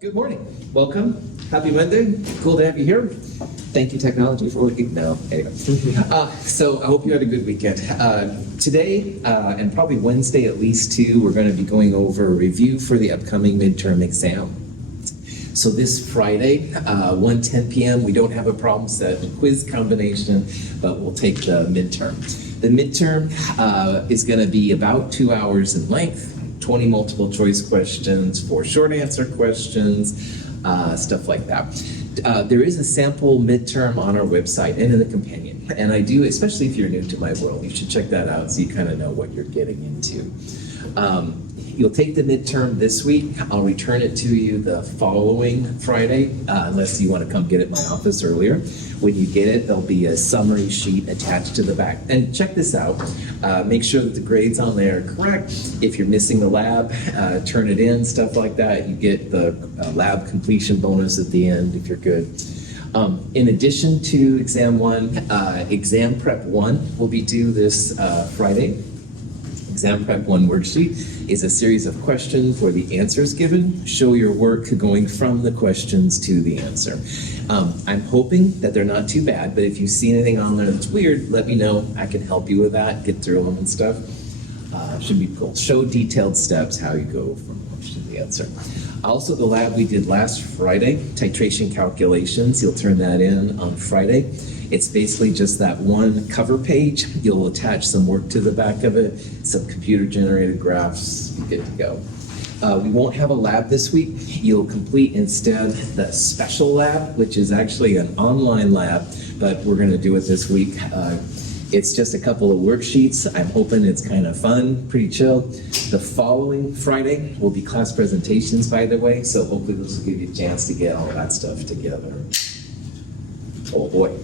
Good morning. Welcome. Happy Monday. Cool to have you here. Thank you, technology, for working. No, anyway. So I hope you had a good weekend. Today, and probably Wednesday at least too, we're going to be going over a review for the upcoming midterm exam. So this Friday, 1:10 p.m., we don't have a problem set quiz combination, but we'll take the midterm. The midterm is going to be about 2 hours in length. 20 multiple choice questions, 4 short answer questions, stuff like that. There is a sample midterm on our website and in the companion. And I do, especially if you're new to my world, you should check that out so you kind of know what you're getting into. You'll take the midterm this week. I'll return it to you the following Friday, unless you want to come get it in my office earlier. When you get it, there'll be a summary sheet attached to the back. And check this out. Make sure that the grades on there are correct. If you're missing the lab, turn it in, stuff like that. You get the lab completion bonus at the end if you're good. In addition to exam 1, exam prep 1 will be due this Friday. Exam Prep 1 worksheet is a series of questions where the answers given show your work going from the questions to the answer. I'm hoping that they're not too bad, but if you see anything on there that's weird, let me know. I can help you with that, get through them and stuff. Should be cool. Show detailed steps how you go from the question to the answer. Also, the lab we did last Friday, titration calculations, you'll turn that in on Friday. It's basically just that one cover page. You'll attach some work to the back of it, some computer-generated graphs, good to go. We won't have a lab this week. You'll complete instead the special lab, which is actually an online lab, but we're going to do it this week. It's just a couple of worksheets. I'm hoping it's kind of fun, pretty chill. The following Friday will be class presentations, by the way, so hopefully this will give you a chance to get all that stuff together. Oh boy.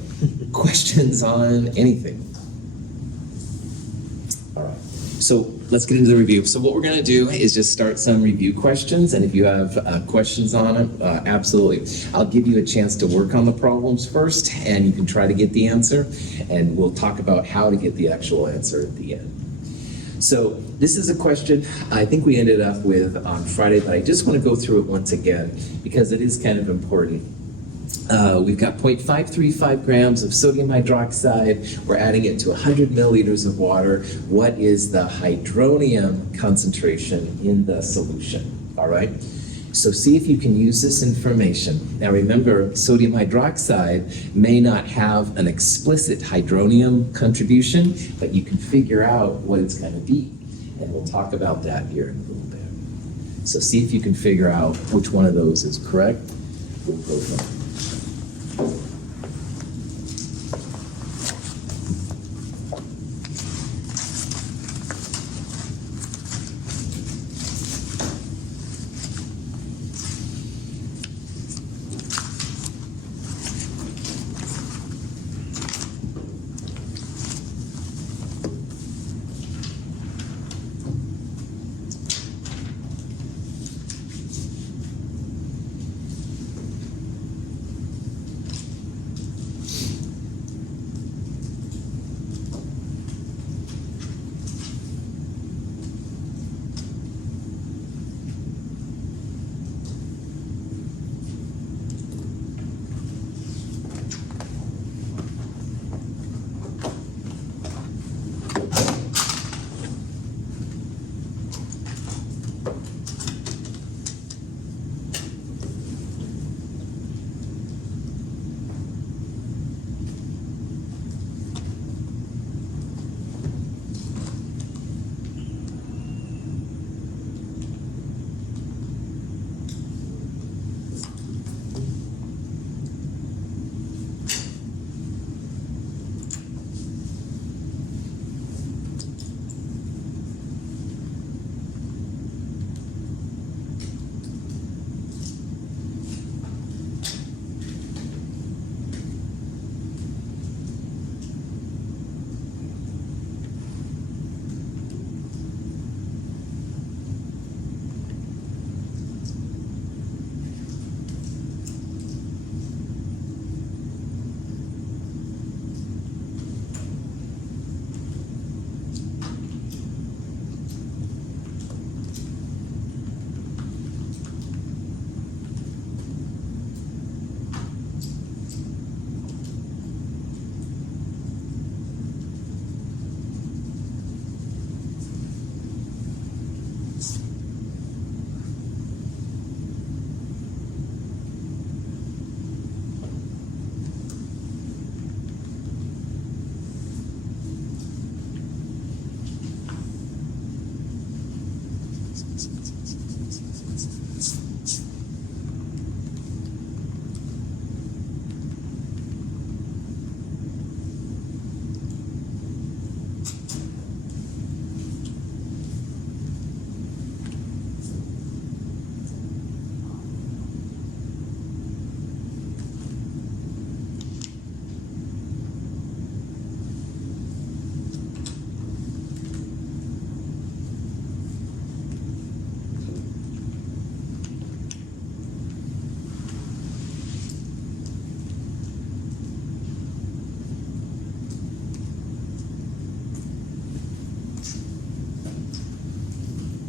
Questions on anything? All right, so let's get into the review. So what we're going to do is just start some review questions, and if you have questions on them, absolutely. I'll give you a chance to work on the problems first, and you can try to get the answer, and we'll talk about how to get the actual answer at the end. So this is a question I think we ended up with on Friday, but I just want to go through it once again because it is kind of important. We've got 0.535 grams of sodium hydroxide. We're adding it to 100 milliliters of water. What is the hydronium concentration in the solution? All right. So see if you can use this information. Now remember, sodium hydroxide may not have an explicit hydronium contribution, but you can figure out what it's going to be. And we'll talk about that here in a little bit. So see if you can figure out which one of those is correct. We'll go from there.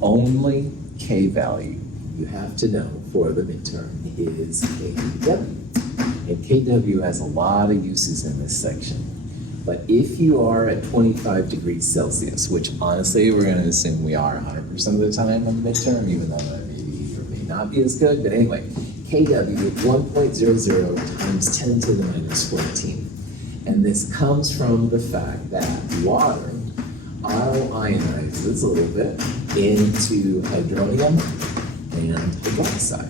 only K value you have to know for the midterm is KW. And KW has a lot of uses in this section. But if you are at 25 degrees Celsius, which honestly we're going to assume we are 100% of the time on the midterm, even though that may or may not be as good, but anyway, KW 1.00 times 10 to the minus 14. And this comes from the fact that water ionizes a little bit into hydronium and hydroxide.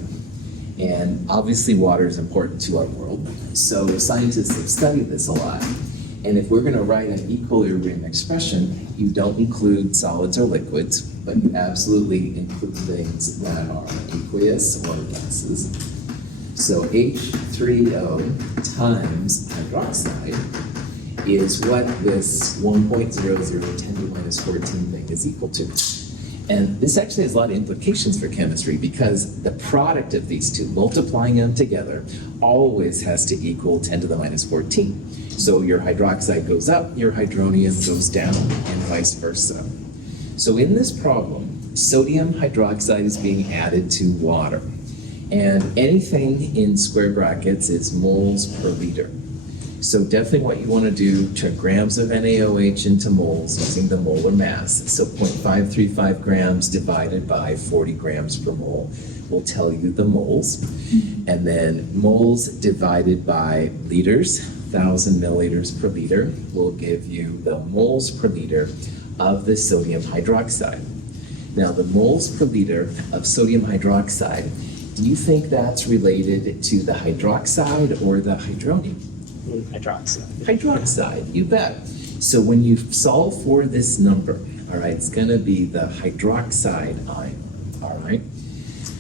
And obviously water is important to our world, so scientists have studied this a lot. And if we're going to write an equilibrium expression, you don't include solids or liquids, but you absolutely include things that are aqueous or gases. So H3O times hydroxide is what this 1.00 10 to the minus 14 thing is equal to. And this actually has a lot of implications for chemistry because the product of these two, multiplying them together, always has to equal 10 to the minus 14. So your hydroxide goes up, your hydronium goes down, and vice versa. So in this problem, sodium hydroxide is being added to water. And anything in square brackets is moles per liter. So definitely what you want to do, turn grams of NaOH into moles using the molar mass. So 0.535 grams divided by 40 grams per mole will tell you the moles. And then moles divided by liters, 1,000 milliliters per liter, will give you the moles per liter of the sodium hydroxide. Now the moles per liter of sodium hydroxide, do you think that's related to the hydroxide or the hydronium? Hydroxide. Hydroxide, you bet. So when you solve for this number, all right, it's going to be the hydroxide ion, all right?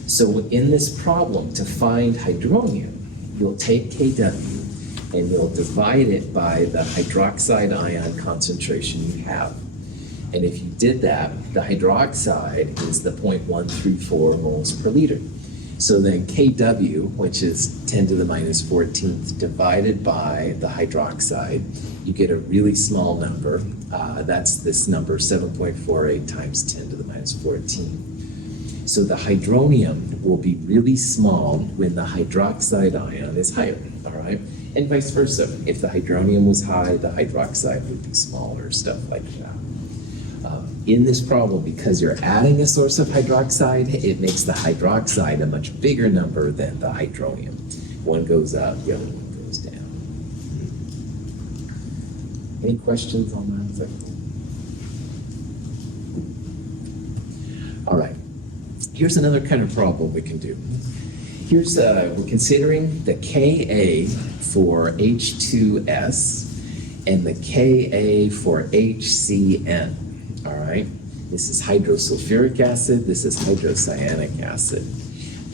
So in this problem, to find hydronium, you'll take Kw and you'll divide it by the hydroxide ion concentration you have. And if you did that, the hydroxide is the 0.134 moles per liter. So then Kw, which is 10 to the minus 14th, divided by the hydroxide, you get a really small number. That's this number, 7.48 times 10 to the minus 14. So the hydronium will be really small when the hydroxide ion is higher, all right? And vice versa. If the hydronium was high, the hydroxide would be smaller, stuff like that. In this problem, because you're adding a source of hydroxide, it makes the hydroxide a much bigger number than the hydronium. One goes up, the other one goes down. Any questions on that? All right, here's another kind of problem we can do. Here's, we're considering the Ka for H2S and the Ka for HCN. All right, this is hydrosulfuric acid, this is hydrocyanic acid.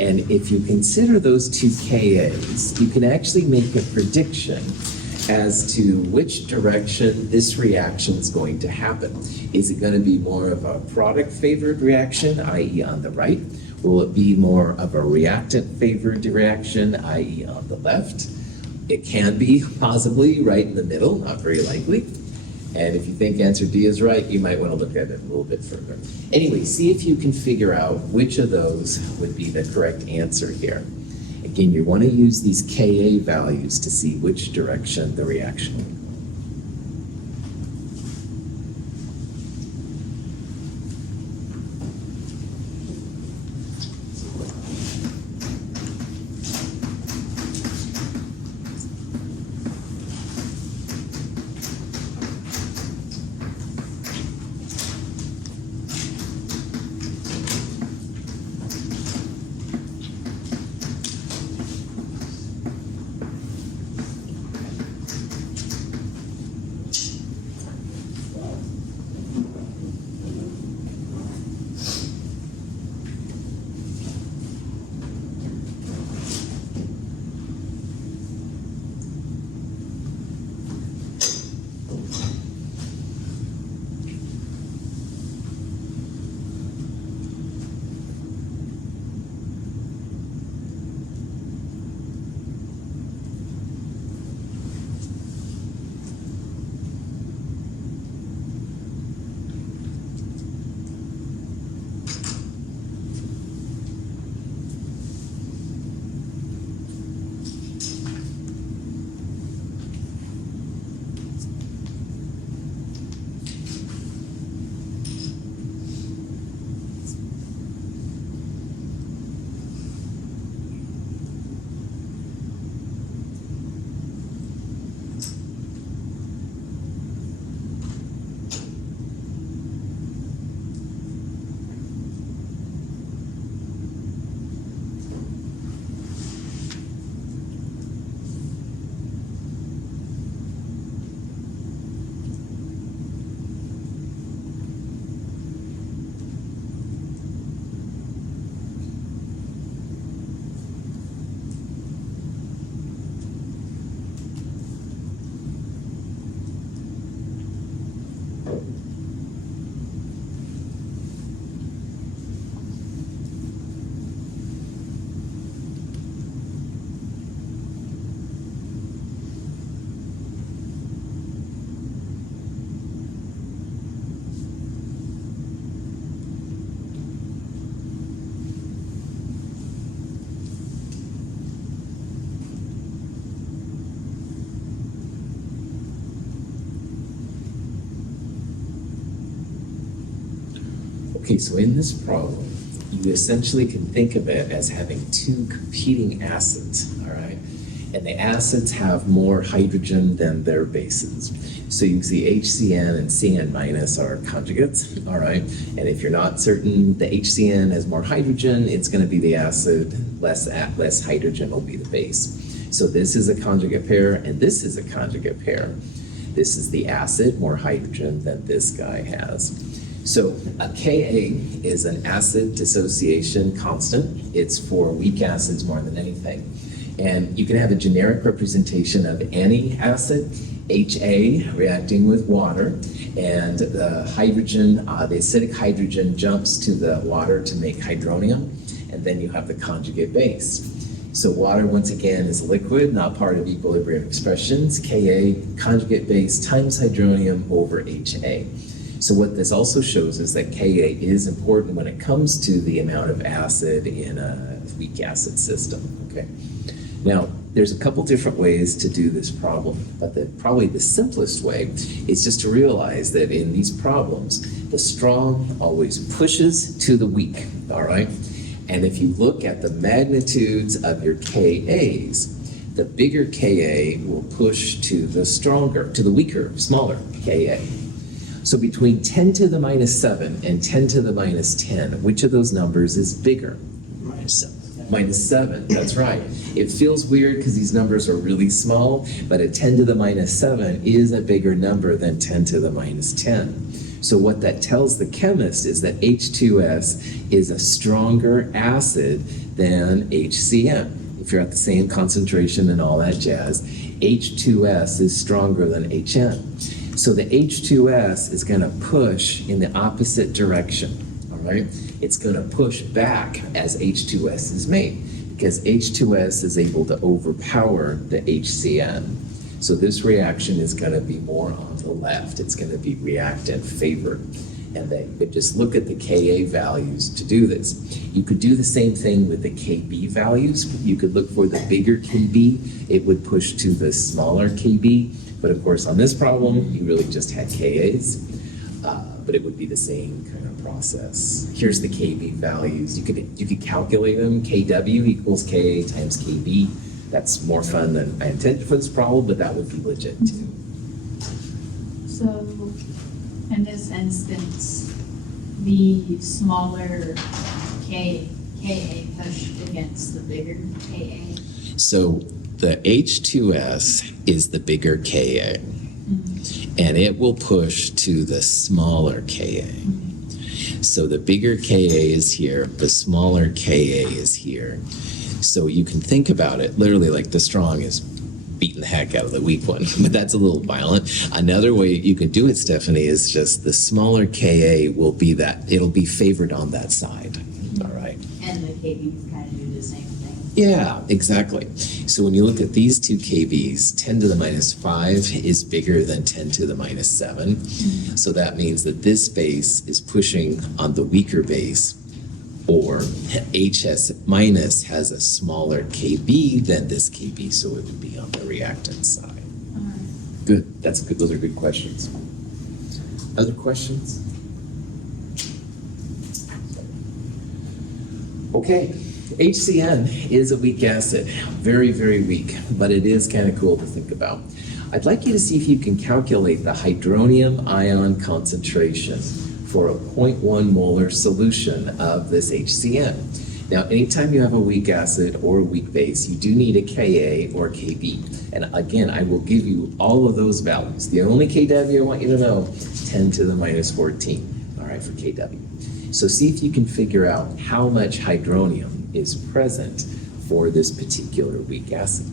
And if you consider those two Kas, you can actually make a prediction as to which direction this reaction is going to happen. Is it going to be more of a product-favored reaction, i.e. on the right? Will it be more of a reactant-favored reaction, i.e. on the left? It can be possibly right in the middle, not very likely. And if you think answer D is right, you might want to look at it a little bit further. Anyway, see if you can figure out which of those would be the correct answer here. Again, you want to use these Ka values to see which direction the reaction will go. Okay, so in this problem, you essentially can think of it as having two competing acids, all right? And the acids have more hydrogen than their bases. So you can see HCN and CN minus are conjugates, all right? And if you're not certain the HCN has more hydrogen, it's going to be the acid, less hydrogen will be the base. So this is a conjugate pair, and this is a conjugate pair. This is the acid, more hydrogen than this guy has. So Ka is an acid dissociation constant. It's for weak acids more than anything. And you can have a generic representation of any acid, HA reacting with water, and the hydrogen, the acidic hydrogen jumps to the water to make hydronium, and then you have the conjugate base. So water, once again, is liquid, not part of equilibrium expressions. Ka, conjugate base times hydronium over HA. So what this also shows is that Ka is important when it comes to the amount of acid in a weak acid system, okay? Now, there's a couple different ways to do this problem, but probably the simplest way is just to realize that in these problems, the strong always pushes to the weak, all right? And if you look at the magnitudes of your Kas, the bigger Ka will push to the stronger, to the weaker, smaller Ka. So between 10 to the minus 7 and 10 to the minus 10, which of those numbers is bigger? Minus 7, that's right. It feels weird because these numbers are really small, but a 10 to the minus 7 is a bigger number than 10 to the minus 10. So what that tells the chemist is that H2S is a stronger acid than HCN. If you're at the same concentration and all that jazz, H2S is stronger than HN. So the H2S is going to push in the opposite direction, all right? It's going to push back as H2S is made because H2S is able to overpower the HCN. So this reaction is going to be more on the left. It's going to be reactant favored. And then you could just look at the Ka values to do this. You could do the same thing with the Kb values. You could look for the bigger Kb. It would push to the smaller Kb. But of course, on this problem, you really just had Kas. But it would be the same kind of process. Here's the Kb values. You could calculate them. Kw equals Ka times Kb. That's more fun than I intended for this problem, but that would be legit too. So, in this instance, the smaller Ka pushed against the bigger Ka. So the H2S is the bigger Ka, and it will push to the smaller Ka. So the bigger Ka is here, the smaller Ka is here. So you can think about it literally like the strong is beating the heck out of the weak one, but that's a little violent. Another way you could do it, Stephanie, is just the smaller Ka will be that, it'll be favored on that side, all right? And the KBs kind of do the same thing. Yeah, exactly. So when you look at these two KBs, 10 to the minus 5 is bigger than 10 to the minus 7. So that means that this base is pushing on the weaker base, or HS minus has a smaller KB than this KB, so it would be on the reactant side. Good, that's good. Those are good questions. Other questions? Okay, HCN is a weak acid, very, very weak, but it is kind of cool to think about. I'd like you to see if you can calculate the hydronium ion concentration for a 0.1 molar solution of this HCN. Now, anytime you have a weak acid or a weak base, you do need a Ka or Kb. And again, I will give you all of those values. The only Kw I want you to know, 10 to the minus 14, all right, for Kw. So see if you can figure out how much hydronium is present for this particular weak acid.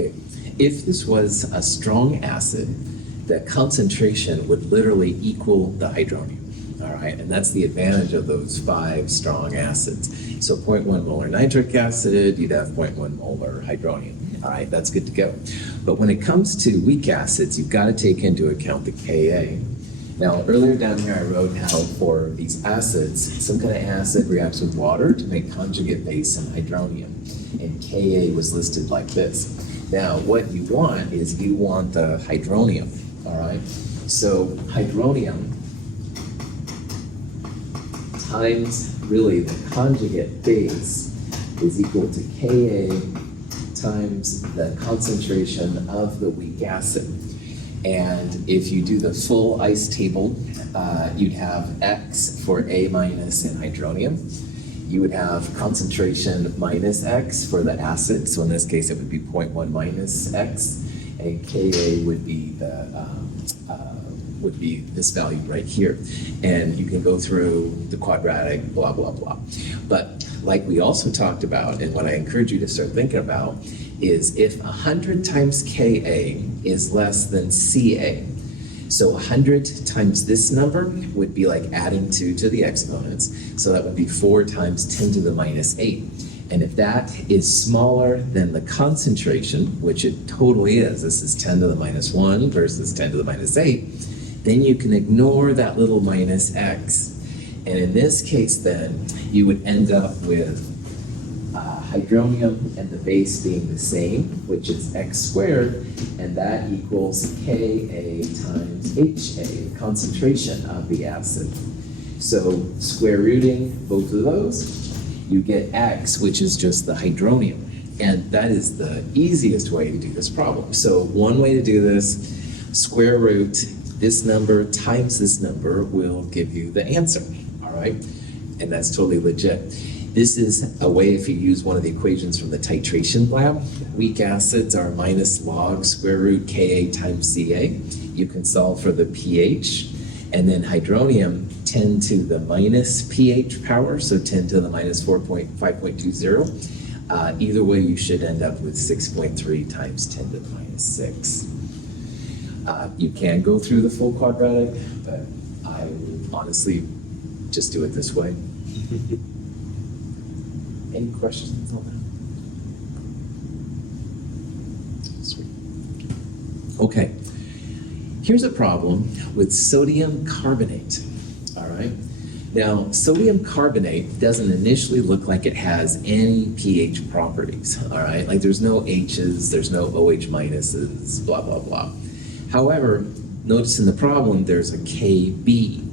Okay, if this was a strong acid, the concentration would literally equal the hydronium. All right, and that's the advantage of those 5 strong acids. So 0.1 molar nitric acid, you'd have 0.1 molar hydronium. All right, that's good to go. But when it comes to weak acids, you've got to take into account the Ka. Now, earlier down here, I wrote how for these acids, some kind of acid reacts with water to make conjugate base and hydronium. And Ka was listed like this. Now, what you want is you want the hydronium, all right? So hydronium times really the conjugate base is equal to Ka times the concentration of the weak acid. And if you do the full ice table, you'd have X for A minus in hydronium. You would have concentration minus X for the acid. So in this case, it would be 0.1 minus X, and Ka would be this value right here. And you can go through the quadratic, blah, blah, blah. But like we also talked about, and what I encourage you to start thinking about, is if 100 times Ka is less than Ca, so 100 times this number would be like adding 2 to the exponents, so that would be 4 times 10 to the minus 8. And if that is smaller than the concentration, which it totally is, this is 10 to the minus 1 versus 10 to the minus 8, then you can ignore that little minus x. And in this case then, you would end up with hydronium and the base being the same, which is x squared, and that equals Ka times Ha, the concentration of the acid. So square rooting both of those, you get x, which is just the hydronium. And that is the easiest way to do this problem. So one way to do this, square root this number times this number will give you the answer, all right? And that's totally legit. This is a way if you use one of the equations from the titration lab. Weak acids are minus log square root Ka times Ca. You can solve for the pH. And then hydronium, 10 to the minus pH power, so 10 to the minus 5.20. Either way, you should end up with 6.3 times 10 to the minus 6. You can go through the full quadratic, but I would honestly just do it this way. Any questions on that? Sweet. Okay. Here's a problem with sodium carbonate. All right. Now, sodium carbonate doesn't initially look like it has any pH properties. All right. Like there's no H's, there's no OH minuses, blah, blah, blah. However, notice in the problem there's a Kb.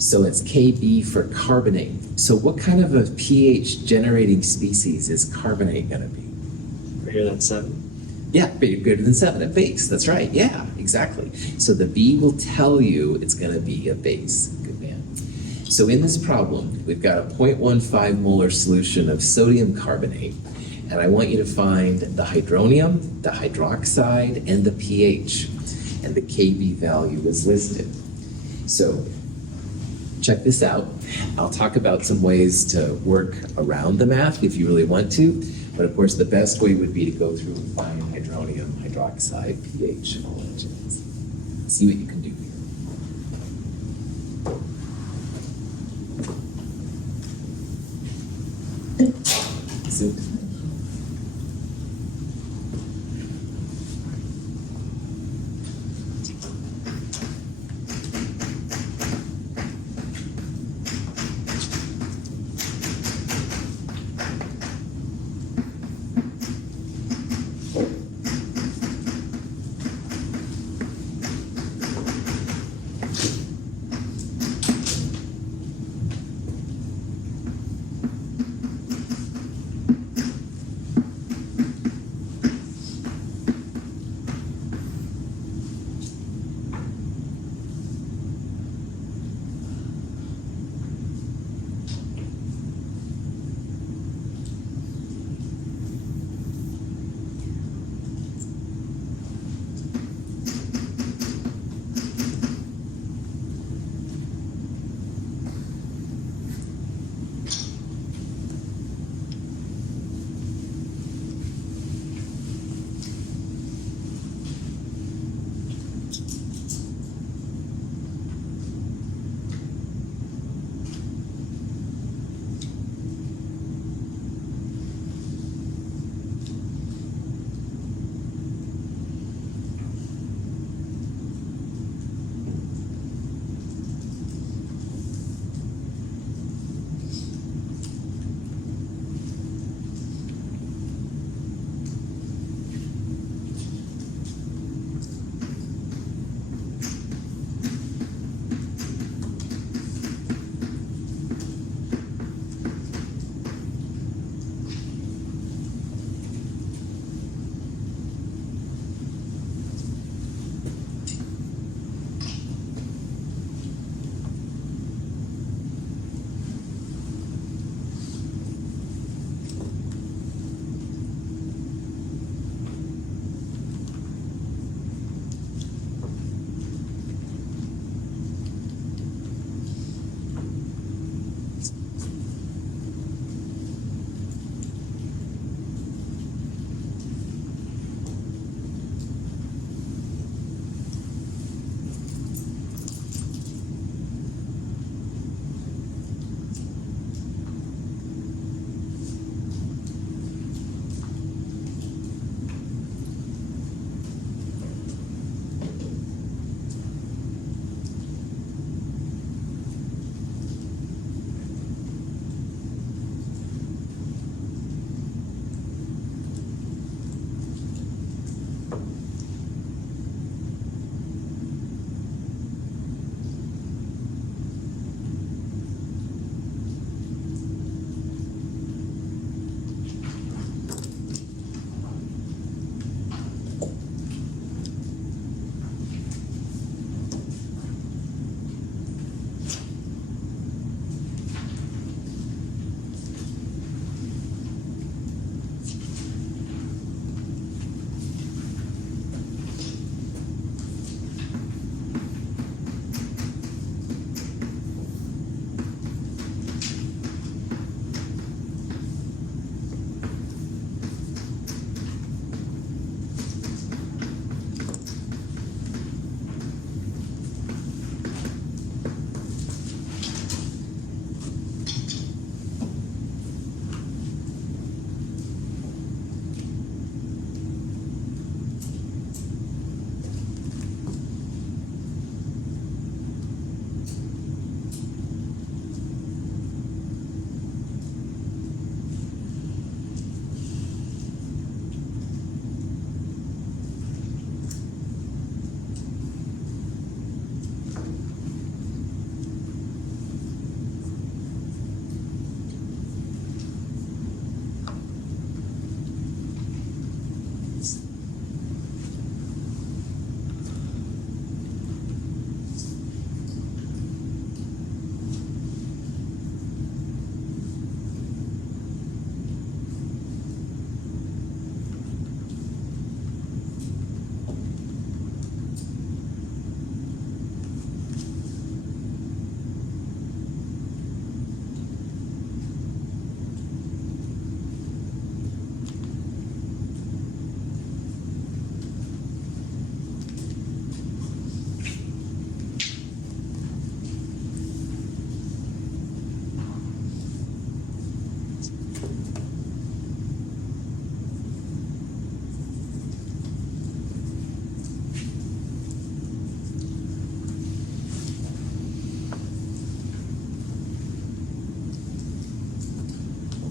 So it's Kb for carbonate. So what kind of a pH generating species is carbonate going to be? Greater than 7? Yeah, greater than 7, a base. That's right. Yeah, exactly. So the B will tell you it's going to be a base. Good man. So in this problem, we've got a 0.15 molar solution of sodium carbonate, and I want you to find the hydronium, the hydroxide, and the pH. And the Kb value is listed. So check this out. I'll talk about some ways to work around the math if you really want to, but of course the best way would be to go through and find hydronium, hydroxide, pH, and origins. See what you can do here. So,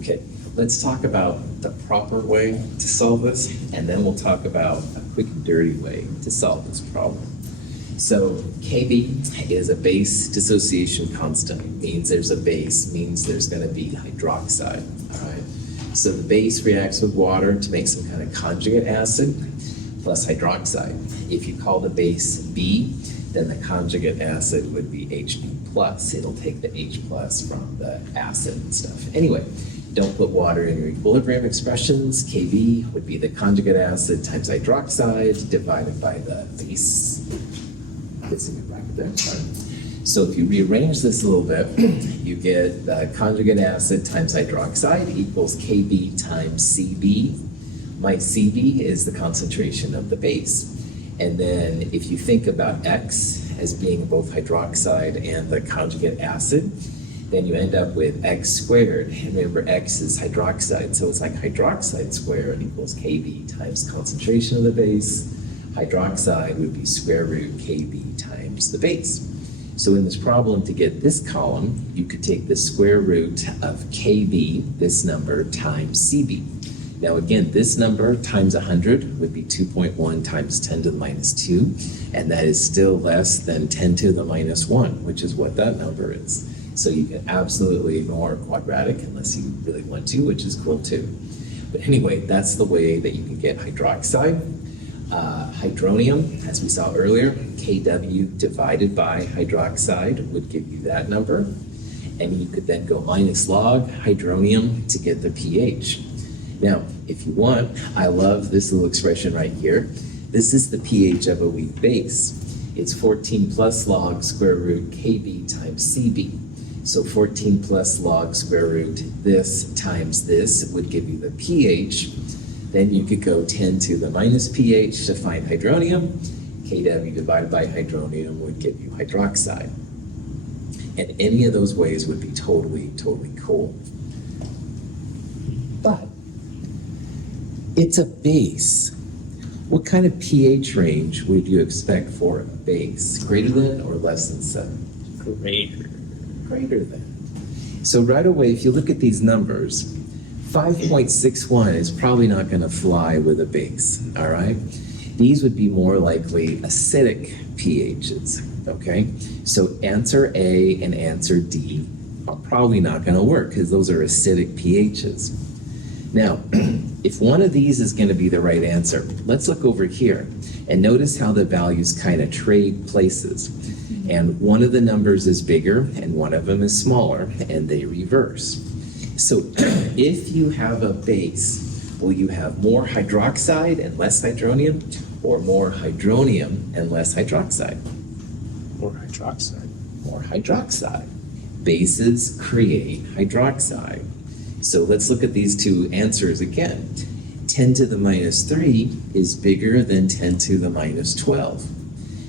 Okay, let's talk about the proper way to solve this, and then we'll talk about a quick and dirty way to solve this problem. So Kb is a base dissociation constant. Means there's a base, means there's going to be hydroxide. All right. So the base reacts with water to make some kind of conjugate acid plus hydroxide. If you call the base B, then the conjugate acid would be Hb plus. It'll take the H plus from the acid and stuff. Anyway, don't put water in your equilibrium expressions. Kb would be the conjugate acid times hydroxide divided by the base. Missing a bracket there, sorry. So if you rearrange this a little bit, you get the conjugate acid times hydroxide equals Kb times Cb. My Cb is the concentration of the base. And then if you think about X as being both hydroxide and the conjugate acid, then you end up with X squared. And remember, X is hydroxide, so it's like hydroxide squared equals Kb times concentration of the base. Hydroxide would be square root Kb times the base. So in this problem, to get this column, you could take the square root of Kb, this number, times Cb. Now again, this number times 100 would be 2.1 times 10 to the minus 2, and that is still less than 10 to the minus 1, which is what that number is. So you can absolutely ignore quadratic unless you really want to, which is cool too. But anyway, that's the way that you can get hydroxide. Hydronium, as we saw earlier, Kw divided by hydroxide would give you that number. And you could then go minus log hydronium to get the pH. Now, if you want, I love this little expression right here. This is the pH of a weak base. It's 14 plus log square root Kb times Cb. So 14 plus log square root this times this would give you the pH. Then you could go 10 to the minus pH to find hydronium. Kw divided by hydronium would give you hydroxide. And any of those ways would be totally, totally cool. But it's a base. What kind of pH range would you expect for a base? Greater than or less than 7? Greater. Greater than. So right away, if you look at these numbers, 5.61 is probably not going to fly with a base, all right? These would be more likely acidic pHs, okay? So answer A and answer D are probably not going to work because those are acidic pHs. Now, if one of these is going to be the right answer, let's look over here and notice how the values kind of trade places. And one of the numbers is bigger and one of them is smaller, and they reverse. So if you have a base, will you have more hydroxide and less hydronium, or more hydronium and less hydroxide? More hydroxide. More hydroxide. Bases create hydroxide. So let's look at these two answers again. 10 to the minus 3 is bigger than 10 to the minus 12.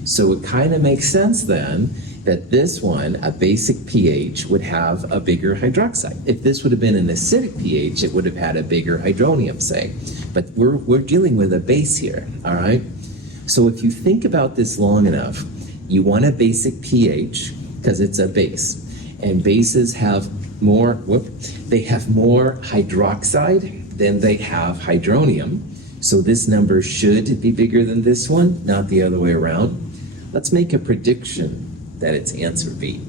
So it kind of makes sense then that this one, a basic pH, would have a bigger hydroxide. If this would have been an acidic pH, it would have had a bigger hydronium, say. But we're dealing with a base here, all right? So if you think about this long enough, you want a basic pH because it's a base. And bases have more, they have more hydroxide than they have hydronium. So this number should be bigger than this one, not the other way around. Let's make a prediction that it's answer B.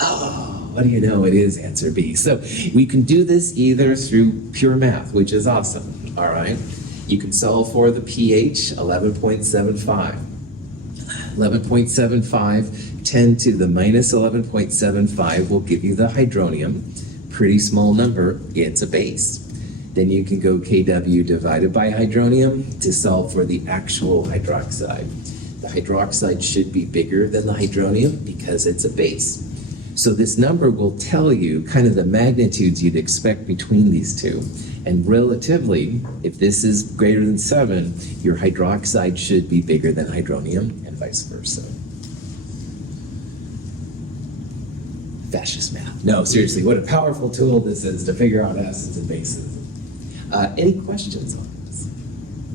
Oh, what do you know? It is answer B. So we can do this either through pure math, which is awesome, all right? You can solve for the pH, 11.75. 11.75, 10 to the minus 11.75 will give you the hydronium. Pretty small number, it's a base. Then you can go Kw divided by hydronium to solve for the actual hydroxide. The hydroxide should be bigger than the hydronium because it's a base. So this number will tell you kind of the magnitudes you'd expect between these two. And relatively, if this is greater than 7, your hydroxide should be bigger than hydronium and vice versa. Fascist math. No, seriously, what a powerful tool this is to figure out acids and bases. Any questions on this?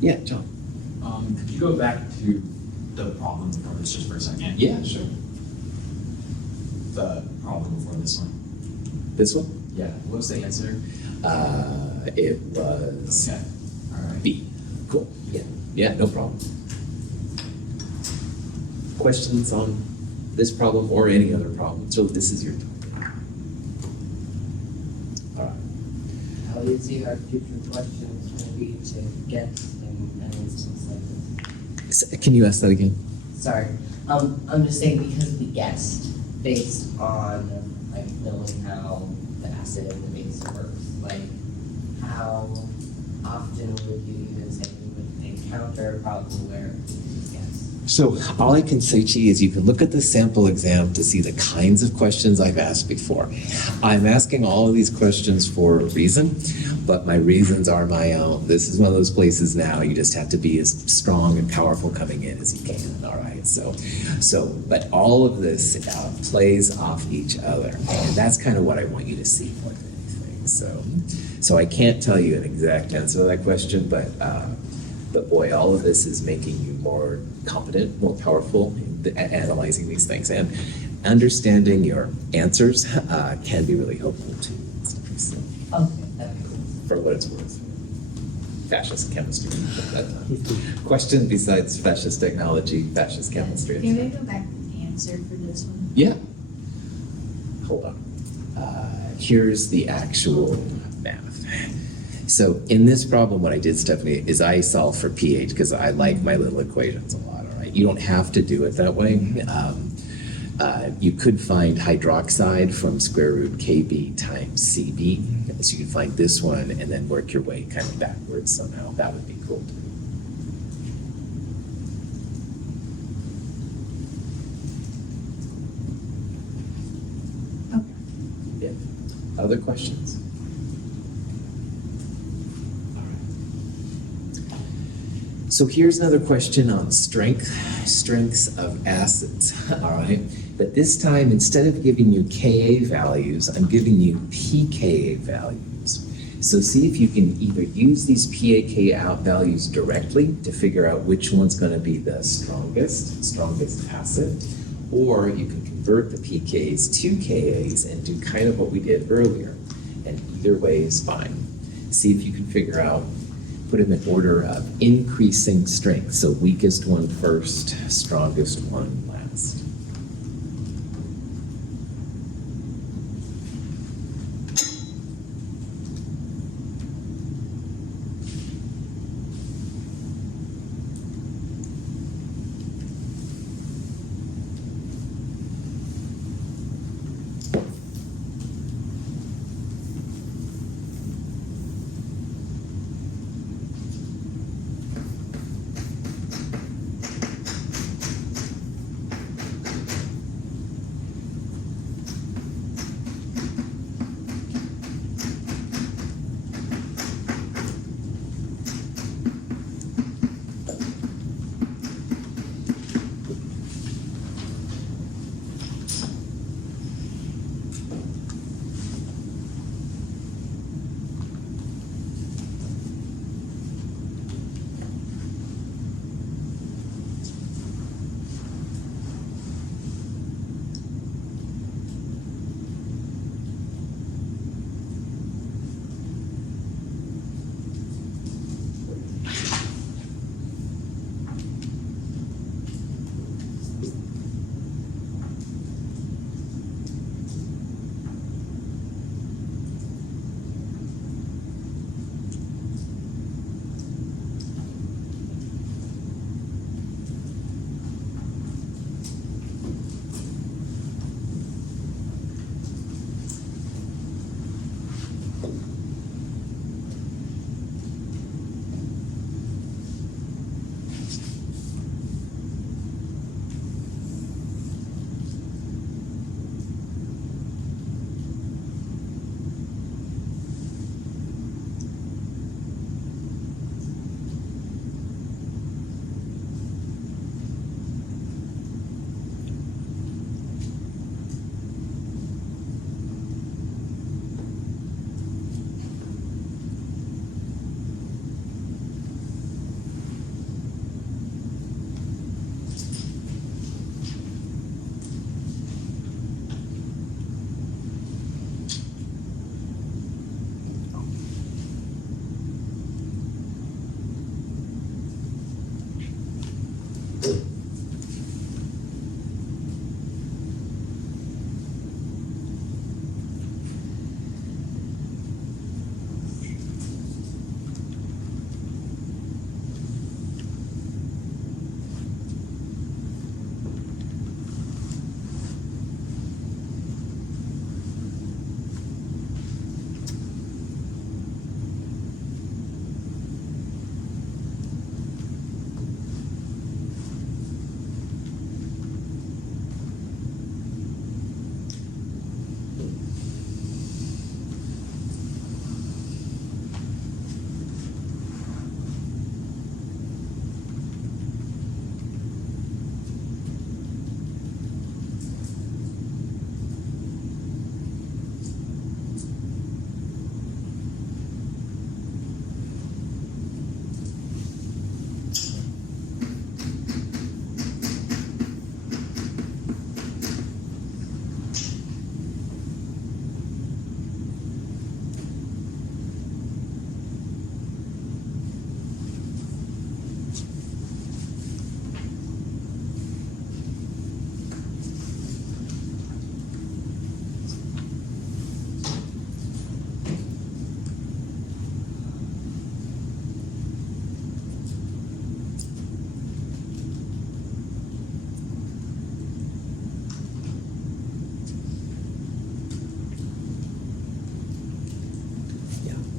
Yeah, John. Could you go back to the problem before this just for a second? Yeah, sure. The problem before this one. This one? Yeah, what was the answer? It was Okay, all right. B. Cool. Yeah, no problem. Questions on this problem or any other problem? So this is your time. All right. How easy are future questions going to be to guess in an instance like this? Can you ask that again? Sorry, I'm just saying because we guessed based on like knowing how the acid and the base works, like how often would you even say you would encounter a problem where you just guess? So all I can say to you is you can look at the sample exam to see the kinds of questions I've asked before. I'm asking all of these questions for a reason, but my reasons are my own. This is one of those places now you just have to be as strong and powerful coming in as you can, all right? But all of this plays off each other, and that's kind of what I want you to see more than anything. So I can't tell you an exact answer to that question, but boy, all of this is making you more competent, more powerful at analyzing these things. And understanding your answers can be really helpful too. So, Okay, that makes sense. for what it's worth. Fascist chemistry. Question besides fascist technology, fascist chemistry. Can we go back to the answer for this one? Yeah. Hold on. Here's the actual math. So in this problem, what I did, Stephanie, is I solved for pH because I like my little equations a lot, all right? You don't have to do it that way. You could find hydroxide from square root Kb times Cb. So you can find this one and then work your way kind of backwards somehow. That would be cool too. Okay. Yeah. Other questions? So here's another question on strengths of acids, all right? But this time, instead of giving you Ka values, I'm giving you pKa values. So see if you can either use these pKa values directly to figure out which one's gonna be the strongest acid, or you can convert the pKas to Kas and do kind of what we did earlier. And either way is fine. See if you can figure out, put them in order of increasing strength. So weakest one first, strongest one last.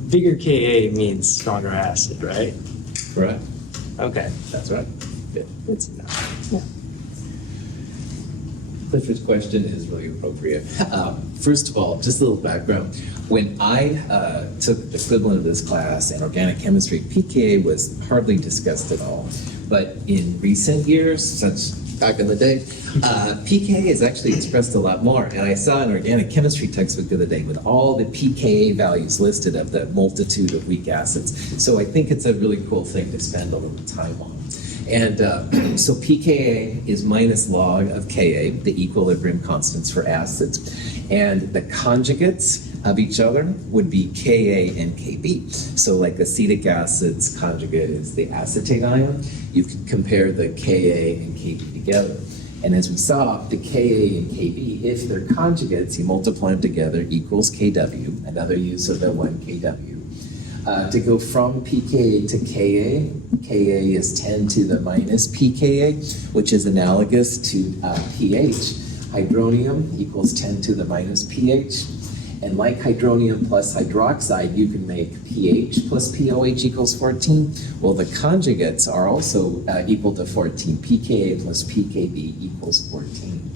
bigger Ka means stronger acid, right? Correct. Okay. That's right. Good to know. Clifford's question is really appropriate. First of all, just a little background. When I took the equivalent of this class in organic chemistry, pKa was hardly discussed at all. But in recent years, since back in the day, pKa is actually expressed a lot more. And I saw an organic chemistry textbook the other day with all the pKa values listed of the multitude of weak acids. So I think it's a really cool thing to spend a little time on. And so pKa is minus log of Ka, the equilibrium constants for acids. And the conjugates of each other would be Ka and Kb. So like acetic acid's conjugate is the acetate ion. You can compare the Ka and Kb together. And as we saw, the Ka and Kb, if they're conjugates, you multiply them together equals Kw, another use of the 1 Kw. To go from pKa to Ka, Ka is 10 to the minus pKa, which is analogous to pH. Hydronium equals 10 to the minus pH. And like hydronium plus hydroxide, you can make pH plus POH equals 14. Well, the conjugates are also equal to 14. pKa plus pKb equals 14.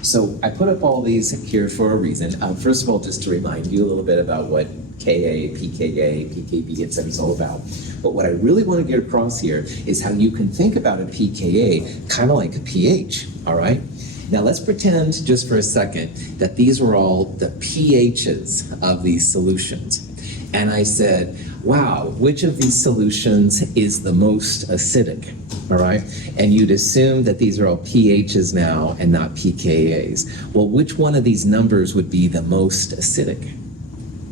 So I put up all these here for a reason. First of all, just to remind you a little bit about what Ka, pKa, pKb, etc. is all about. But what I really want to get across here is how you can think about a pKa kind of like a pH, all right? Now let's pretend just for a second that these were all the pHs of these solutions. And I said, wow, which of these solutions is the most acidic, all right? And you'd assume that these are all pHs now and not pKas. Well, which one of these numbers would be the most acidic?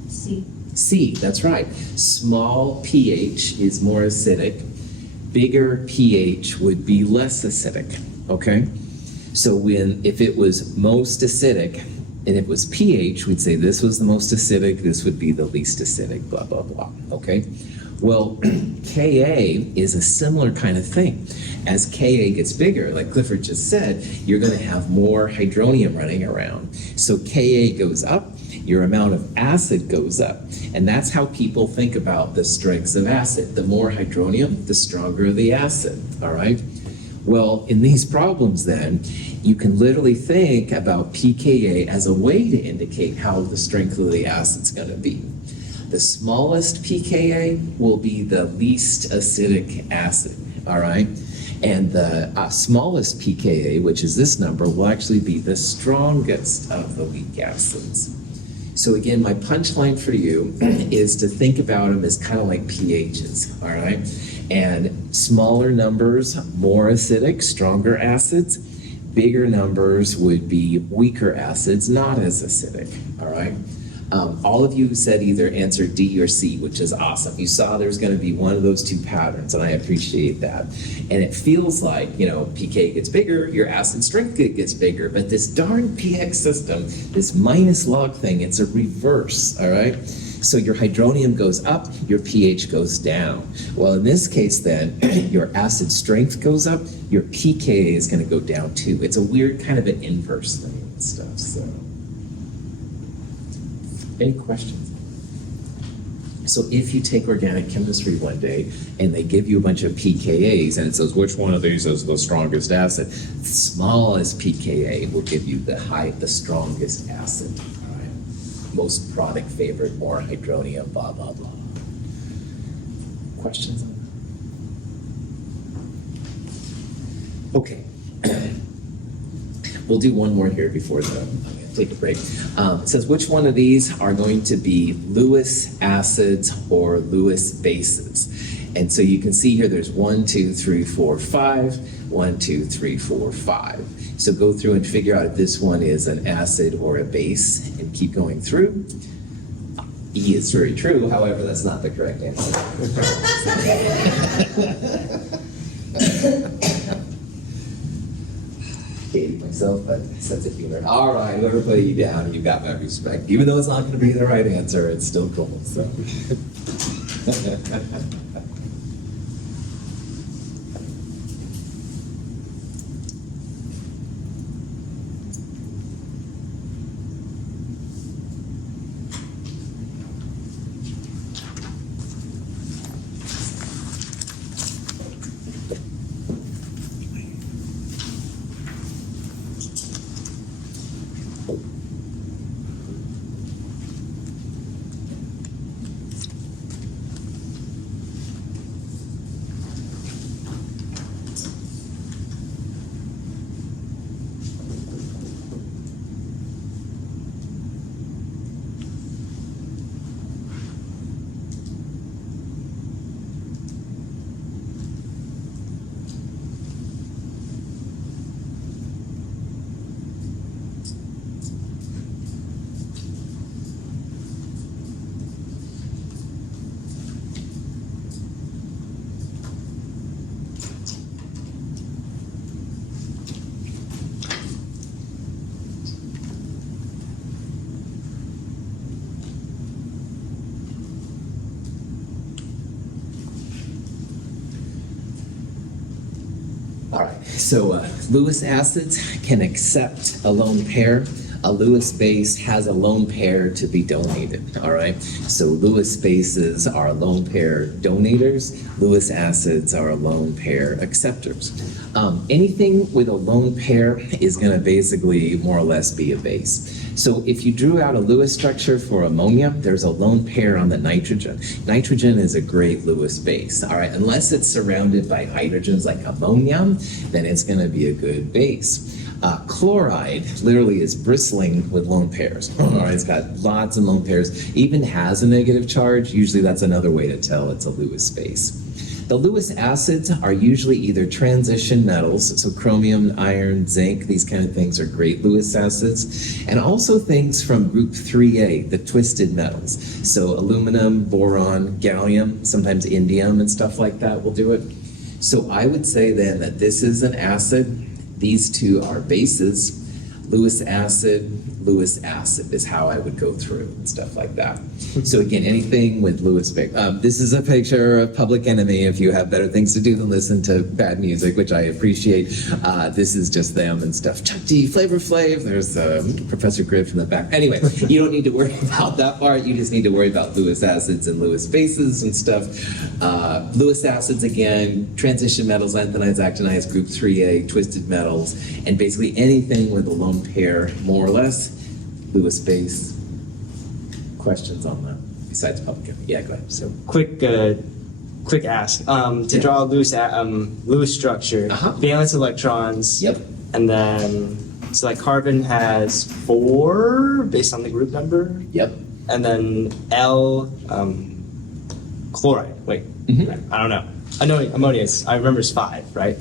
C. C, that's right. Small pH is more acidic. Bigger pH would be less acidic, okay? So if it was most acidic and it was pH, we'd say this was the most acidic, this would be the least acidic, blah, blah, blah, okay? Well, Ka is a similar kind of thing. As Ka gets bigger, like Clifford just said, you're going to have more hydronium running around. So Ka goes up, your amount of acid goes up. And that's how people think about the strengths of acid. The more hydronium, the stronger the acid, all right? Well, in these problems then, you can literally think about pKa as a way to indicate how the strength of the acid's going to be. The smallest pKa will be the least acidic acid, all right? And the smallest pKa, which is this number, will actually be the strongest of the weak acids. So again, my punchline for you is to think about them as kind of like pHs, all right? And smaller numbers, more acidic, stronger acids. Bigger numbers would be weaker acids, not as acidic, all right? All of you said either answer D or C, which is awesome. You saw there's going to be one of those two patterns, and I appreciate that. And it feels like, pK gets bigger, your acid strength gets bigger, but this darn pH system, this minus log thing, it's a reverse, all right? So your hydronium goes up, your pH goes down. Well, in this case then, your acid strength goes up, your pKa is going to go down too. It's a weird kind of an inverse thing and stuff, so. Any questions? So if you take organic chemistry one day and they give you a bunch of pKa's and it says which one of these is the strongest acid, the smallest pKa will give you the strongest acid. All right? Most product favorite, more hydronium, blah, blah, blah. Questions on that? Okay. We'll do one more here before take a break. It says, which one of these are going to be Lewis acids or Lewis bases? And so you can see here there's 1, 2, 3, 4, 5, 1, 2, 3, 4, 5. So go through and figure out if this one is an acid or a base and keep going through. E is very true, however, that's not the correct answer. Hating myself, but sense of humor. All right, whoever put you down, you got my respect. Even though it's not going to be the right answer, it's still cool. So. So Lewis acids can accept a lone pair. A Lewis base has a lone pair to be donated, all right? So Lewis bases are lone pair donators. Lewis acids are lone pair acceptors. Anything with a lone pair is going to basically more or less be a base. So if you drew out a Lewis structure for ammonia, there's a lone pair on the nitrogen. Nitrogen is a great Lewis base, all right? Unless it's surrounded by hydrogens like ammonia, then it's going to be a good base. Chloride literally is bristling with lone pairs. All right, it's got lots of lone pairs, even has a negative charge. Usually that's another way to tell it's a Lewis base. The Lewis acids are usually either transition metals, so chromium, iron, zinc, these kind of things are great Lewis acids, and also things from group 3A, the twisted metals. So aluminum, boron, gallium, sometimes indium and stuff like that will do it. So I would say then that this is an acid. These two are bases. Lewis acid is how I would go through and stuff like that. So again, anything with Lewis base. This is a picture of Public Enemy if you have better things to do than listen to bad music, which I appreciate. This is just them and stuff. Chuck D, Flavor Flav, there's Professor Griff in the back. Anyway, you don't need to worry about that part. You just need to worry about Lewis acids and Lewis bases and stuff. Lewis acids, again, transition metals, lanthanides, actinides, group 3A, twisted metals, and basically anything with a lone pair, more or less, Lewis base. Questions on that besides Public Enemy? Yeah, go ahead. So quick ask. To draw a Lewis structure, valence electrons. Yep. And then, so like carbon has 4 based on the group number. Yep. And then L, chloride. Wait, I don't know. I know ammonia is, I remember it's 5, right?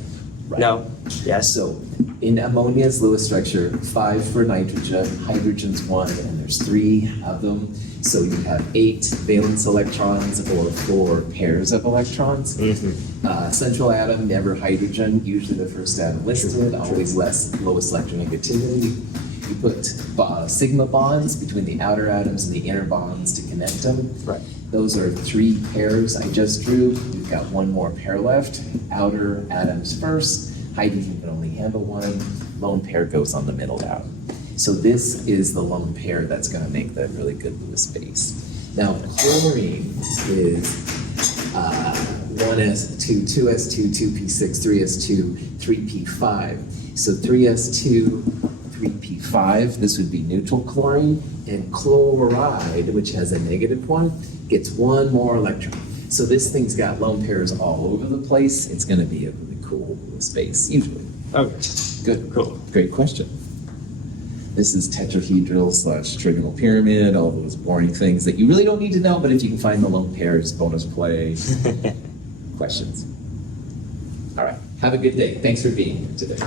Right. No? Yes. So in ammonia's Lewis structure, 5 for nitrogen, hydrogen's 1, and there's 3 of them. So you have 8 valence electrons or 4 pairs of electrons. Central atom, never hydrogen, usually the first atom listed, always lowest electronegativity. You put sigma bonds between the outer atoms and the inner bonds to connect them. Right. Those are 3 pairs I just drew. We've got 1 more pair left. Outer atoms first. Hydrogen can only handle 1. Lone pair goes on the middle atom. So this is the lone pair that's going to make the really good Lewis base. Now chlorine is 1s2, 2s2, 2p6, 3s2, 3p5. So 3s2, 3p5, this would be neutral chlorine, and chloride, which has a -1, gets 1 more electron. So this thing's got lone pairs all over the place. It's going to be a really cool space, usually. Okay. Good, cool, great question. This is tetrahedral / trigonal pyramid, all those boring things that you really don't need to know, but if you can find the lone pairs, bonus play. Questions? All right, have a good day. Thanks for being here today.